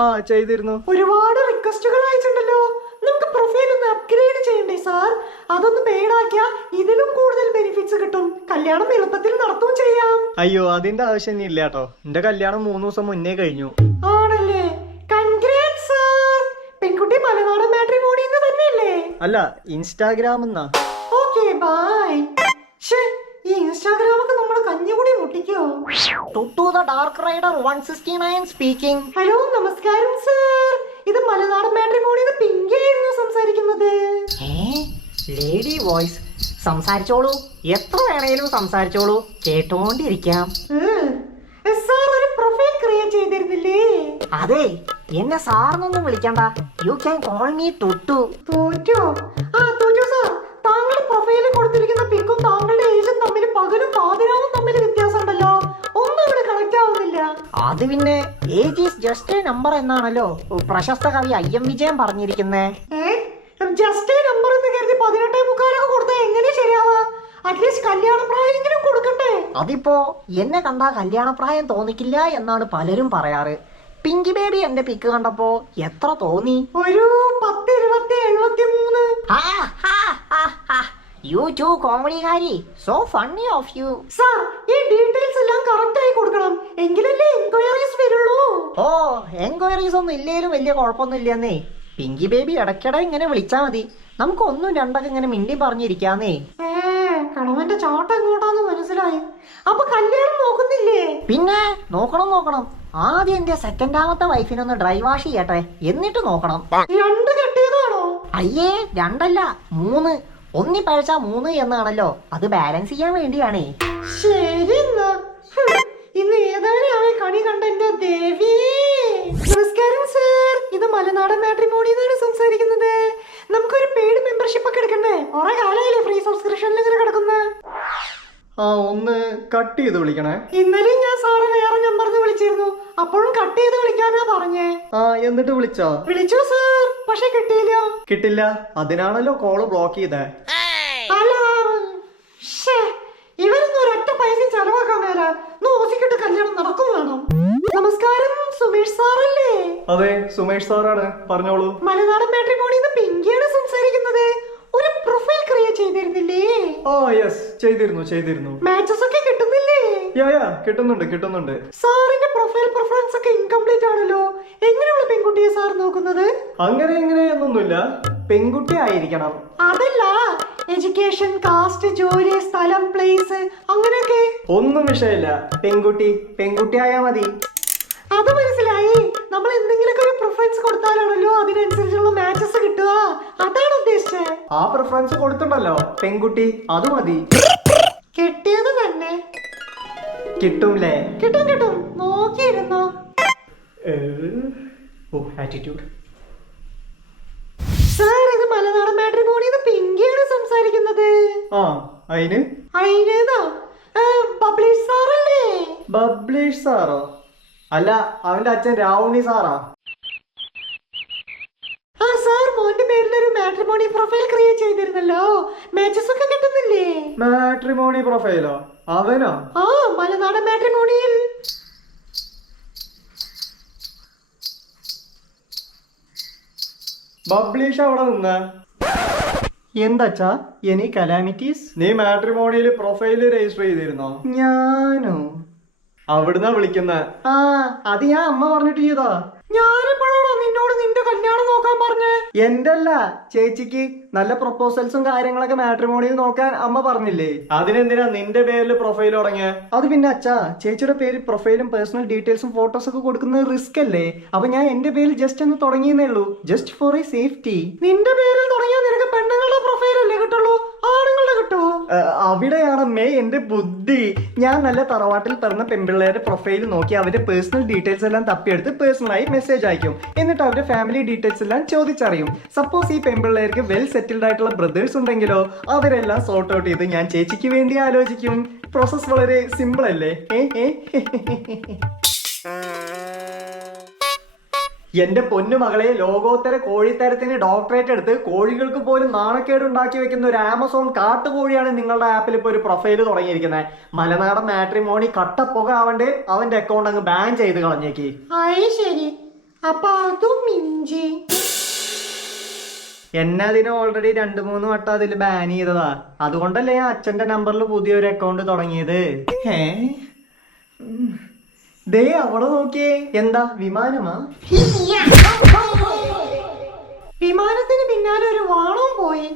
ആ ചെയ്തിരുന്നു. ഒരുപാട് റിക്വസ്റ്റുകൾ അയച്ചിട്ടുണ്ടല്ലോ. നമുക്ക് പ്രൊഫൈൽ ഒന്ന് അപ്ഗ്രേഡ് ചെയ്യണ്ടേ സാർ? അതൊന്ന് പെയ്ഡാക്കിയാ ഇതിലും കൂടുതൽ ബെനിഫിറ്റ്സ് കിട്ടും. കല്യാണം എളുപ്പത്തിൽ നടത്തുകയും ചെയ്യാം. അയ്യോ അതിന്റെ ആവശ്യം ഇല്ല കേട്ടോ. എന്റെ കല്യാണം 3 ദിവസം മുന്നേ കഴിഞ്ഞു. ആണല്ലേ? Congrats sir. പെൺകുട്ടി മലനാടൻ മാട്രിമോണിന്ന് തന്നെയല്ലേ? അല്ല, ഇൻസ്റ്റാഗ്രാം എന്നാ. Okay bye. ഈ ഇൻസ്റ്റാഗ്രാം ഒക്കെ നമ്മൾ കഞ്ഞുകൂടി മുട്ടിക്കോ? Tuttu the dark rider 169 speaking. Hello നമസ്കാരം സാർ. ഇത് മലനാടൻ മാട്രിമോണിന്ന് പിങ്കിയായിരുന്നു സംസാരിക്കുന്നത്. Lady voice. സംസാരിച്ചോളൂ, എത്ര വേണേലും സംസാരിച്ചോളൂ, കേട്ടോണ്ടിരിക്കാം. സാർ ഒരു പ്രൊഫൈൽ ക്രിയേറ്റ് ചെയ്തിരുന്നില്ലേ? അതെ, എന്നെ സാറിനൊന്നും വിളിക്കണ്ട. You can call me Tuttu. തോറ്റോ? തോറ്റു സാർ. താങ്കളുടെ പ്രൊഫൈലിൽ കൊടുത്തിരിക്കുന്ന പിക്കും താങ്കളുടെ ഏജും തമ്മിൽ പകലും പാതിരാവും തമ്മിൽ വ്യത്യാസം ഉണ്ടല്ലോ. ഒന്നും ഇവിടെ കണക്ട് ആവുന്നില്ല. അത് പിന്നെ age is just A number എന്നാണല്ലോ പ്രശസ്ത കവി IM വിജയൻ പറഞ്ഞിരിക്കുന്നേ. ജസ്റ്റ് നമ്പർ എന്ന് കരുതി 18 കൊടുത്താൽ എങ്ങനെ ശരിയാവാ? അറ്റ്ലീസ്റ്റ് കല്യാണ പ്രായം കൊടുക്കണ്ടേ? അതിപ്പോ എന്നെ കണ്ടാ കല്യാണപ്രായം തോന്നിക്കില്ല എന്നാണ് പലരും പറയാറ്. പിങ്കി ബേബി എന്റെ പിക്ക് കണ്ടപ്പോ എത്ര തോന്നി? ഒരു 10, 20, 73. യു ടു കോമഡിക്കാരി. So funny of you. Sir ഈ ഡീറ്റെയിൽസ് എല്ലാം കറക്റ്റ് ആയി കൊടുക്കണം, എങ്കിലല്ലേ എൻക്വയറീസ് വരുള്ളൂ. ഓ, എൻക്വയറീസ് ഒന്നും ഇല്ലേലും വലിയ കുഴപ്പമൊന്നും ഇല്ലെന്നേ. പിങ്കി ബേബി ഇടയ്ക്കിടെ ഇങ്ങനെ വിളിച്ചാ മതി. നമുക്ക് ഒന്നും രണ്ടൊക്കെ ഇങ്ങനെ മിണ്ടി പറഞ്ഞിരിക്കാന്നേ. കണവന്റെ ചാട്ടം എങ്ങോട്ടാന്ന് മനസ്സിലായി. അപ്പൊ കല്യാണം നോക്കുന്നില്ലേ? പിന്നെ നോക്കണം. ആദ്യം എന്റെ സെക്കൻഡാമത്തെ വൈഫിനൊന്ന് ഡ്രൈ വാഷ് ചെയ്യട്ടെ, എന്നിട്ട് നോക്കണം. 2 കെട്ടിയതാണോ? അയ്യേ, 2 അല്ല 3. ഒന്നി പഴച്ച 3 എന്നാണല്ലോ. അത് ബാലൻസ് ചെയ്യാൻ വേണ്ടിയാണേ. ശരി എന്നാ. ഇന്ന് ഏതായാലും കണി കണ്ട എന്റെ ദേവി. നമസ്കാരം സാർ. ഇത് മലനാടൻ മാട്രിമോണിന്നാണ് സംസാരിക്കുന്നത്. നമുക്കൊരു പെയ്ഡ് മെമ്പർഷിപ്പ് ഒക്കെ എടുക്കണ്ടേ? കുറെ കാലമായില്ലേ ഫ്രീ സബ്സ്ക്രിപ്ഷനിൽ ഇങ്ങനെ കിടക്കുന്ന. ഒന്ന് കട്ട് ചെയ്ത് വിളിക്കണേ. ഇന്നലെ ഞാൻ സാറ് വേറെ നമ്പറിന്ന് വിളിച്ചിരുന്നു. അപ്പോഴും കട്ട് ചെയ്ത് വിളിക്കാനാ പറഞ്ഞേ. എന്നിട്ട് വിളിച്ചോ? വിളിച്ചു സാർ, പക്ഷെ കിട്ടിയില്ല. കിട്ടില്ല, അതിനാണല്ലോ കോള് ബ്ലോക്ക് ചെയ്തേ. അല്ല, ഇവരൊന്നും ഒരൊറ്റ പൈസ ചെലവാക്കാൻ മേല. നോസിക്കിട്ട് കല്യാണം നടക്കും വേണം. നമസ്കാരം, സുമേഷ് സാറല്ലേ? അതെ, സുമേഷ് സാറാണ്, പറഞ്ഞോളൂ. മലനാടൻ മാട്രിമോണിന്ന് പിങ്കിയാണ് സംസാരിക്കുന്നത്. ഒരു പ്രൊഫൈൽ ക്രിയേറ്റ് ചെയ്തിരുന്നില്ലേ? യെസ്, ചെയ്തിരുന്നു. മാച്ചസ് ഒക്കെ കിട്ടുന്നില്ലേ? കിട്ടുന്നുണ്ട്. സാറിന്റെ പ്രൊഫൈൽ പ്രിഫറൻസ് ഒക്കെ ഇൻകംപ്ലീറ്റ് ആണല്ലോ. എങ്ങനെയുള്ള പെൺകുട്ടിയെ സാർ നോക്കുന്നത്? അങ്ങനെയൊന്നുമില്ല, പെൺകുട്ടി ആയിരിക്കണം. അതല്ല, എഡ്യൂക്കേഷൻ, കാസ്റ്റ്, ജോലി, സ്ഥലം, പ്ലേസ് അങ്ങനെയൊക്കെ. ഒന്നും വിഷയമില്ല, പെൺകുട്ടി ആയാ മതി. അത് മനസ്സിലായി. നമ്മൾ എന്തെങ്കിലുമൊക്കെ ഒരു പ്രിഫറൻസ് കൊടുത്താലാണല്ലോ അതിനനുസരിച്ചുള്ള മാച്ചസ് കിട്ടുക. അതാണ് ഉദ്ദേശിച്ചത്. ആ പ്രിഫറൻസ് കൊടുത്തിട്ടുണ്ടല്ലോ, പെൺകുട്ടി, അത് മതി. കിട്ടിയത് തന്നെ കിട്ടുംല്ലേ? കിട്ടും. നോക്കിയിരുന്നോ? ആറ്റിറ്റ്യൂഡ്. സാർ, ഇത് മലനാടൻ മാട്രിമോണിന്ന് പിങ്കിയാണ് സംസാരിക്കുന്നത്. അതിന് പബ്ലിഷ് സാറല്ലേ? ബബ്ലീഷ് സാറോ? അല്ല, അവന്റെ അച്ഛൻ രാവുണ്ണി സാറാ. സാർ, മോന്റെ പേരിലൊരു മാട്രിമോണി പ്രൊഫൈൽ ക്രിയേറ്റ് ചെയ്തിരുന്നല്ലോ. മാച്ചസ് ഒക്കെ കിട്ടുന്നില്ലേ? മാട്രിമോണി പ്രൊഫൈലോ? അവനോ? മലനാടൻ മാട്രിമോണിയിൽ. ബബ്ലീഷ് അവിടെ നിന്ന്. എന്താച്ചാ എനി കലാമിറ്റീസ്? നീ മാട്രിമോണിയിൽ പ്രൊഫൈല് രജിസ്റ്റർ ചെയ്തിരുന്നോ? ഞാനോ? അവിടുന്നാ വിളിക്കുന്ന. അത് ഞാൻ അമ്മ പറഞ്ഞിട്ട് ചെയ്താ. ഞാനെപ്പോഴാണോ നിന്നോട് നിന്റെ കല്യാണം നോക്കാൻ പറഞ്ഞേ? എന്റെ അല്ല, ചേച്ചിക്ക് നല്ല പ്രൊപ്പോസൽസും കാര്യങ്ങളൊക്കെ മാട്രിമോണിയിൽ നോക്കാൻ അമ്മ പറഞ്ഞില്ലേ? അതിനെന്തിനാ നിന്റെ പേരിൽ പ്രൊഫൈൽ തുടങ്ങിയ? അത് പിന്നെ അച്ഛാ, ചേച്ചിയുടെ പേരിൽ പ്രൊഫൈലും പേഴ്സണൽ ഡീറ്റെയിൽസും ഫോട്ടോസ് ഒക്കെ കൊടുക്കുന്നത് റിസ്ക് അല്ലേ? അപ്പൊ ഞാൻ എന്റെ പേരിൽ ജസ്റ്റ് ഒന്ന് തുടങ്ങിയെന്നേ ഉള്ളൂ. Just for A safety. നിന്റെ പേരിൽ തുടങ്ങിയാൽ നിനക്ക് പെണ്ണുങ്ങളുടെ പ്രൊഫൈൽ അല്ലേ കിട്ടുള്ളൂ, ആണുങ്ങളുടെ കിട്ടുമോ? അവിടെയാണമ്മേ എന്റെ ബുദ്ധി. ഞാൻ നല്ല തറവാട്ടിൽ പറഞ്ഞ പെൺപിള്ളേരുടെ പ്രൊഫൈൽ നോക്കി അവരുടെ പേഴ്സണൽ ഡീറ്റെയിൽസ് എല്ലാം തപ്പിയെടുത്ത് പേഴ്സണലായി മെസ്സേജ് അയക്കും. എന്നിട്ട് അവരുടെ ഫാമിലി ഡീറ്റെയിൽസ് എല്ലാം ചോദിച്ചറിയും. സപ്പോസ് ഈ പെൺപിള്ളേർക്ക് വെൽ സെറ്റിൽഡ് ആയിട്ടുള്ള ബ്രദേഴ്സ് ഉണ്ടെങ്കിലോ അവരെല്ലാം സോർട്ട് ഔട്ട് ചെയ്ത് ഞാൻ ചേച്ചിക്ക് വേണ്ടി ആലോചിക്കും. പ്രോസസ് വളരെ സിമ്പിൾ അല്ലേ? എന്റെ പൊന്നു മകളെ, ലോകോത്തര കോഴിത്തരത്തിന് ഡോക്ടറേറ്റ് എടുത്ത് കോഴികൾക്ക് പോലും നാണക്കേട് ഉണ്ടാക്കി വെക്കുന്ന ഒരു ആമസോൺ കാട്ടുകോഴിയാണ് നിങ്ങളുടെ ആപ്പിൽ ഇപ്പൊ ഒരു പ്രൊഫൈൽ തുടങ്ങിയിരിക്കുന്നത്. മലനാടൻ മാട്രിമോണി കട്ടപ്പുക ആവണ്ടേ അവന്റെ അക്കൗണ്ട് അങ്ങ് ബാൻ ചെയ്ത് കളഞ്ഞേക്ക്. ശരി, അപ്പൊ അതും ഇഞ്ചി. എന്നെ അതിന് ഓൾറെഡി 2-3 വട്ടം അതിൽ ബാൻ ചെയ്തതാ. അതുകൊണ്ടല്ലേ ഞാൻ അച്ഛന്റെ നമ്പറിൽ പുതിയൊരു അക്കൗണ്ട് തുടങ്ങിയത്. ദേ അവിടെ നോക്കിയേ, എന്താ വിമാനമാ? വിമാനത്തിന് പിന്നാലെ ഒരു വാണവും പോയി.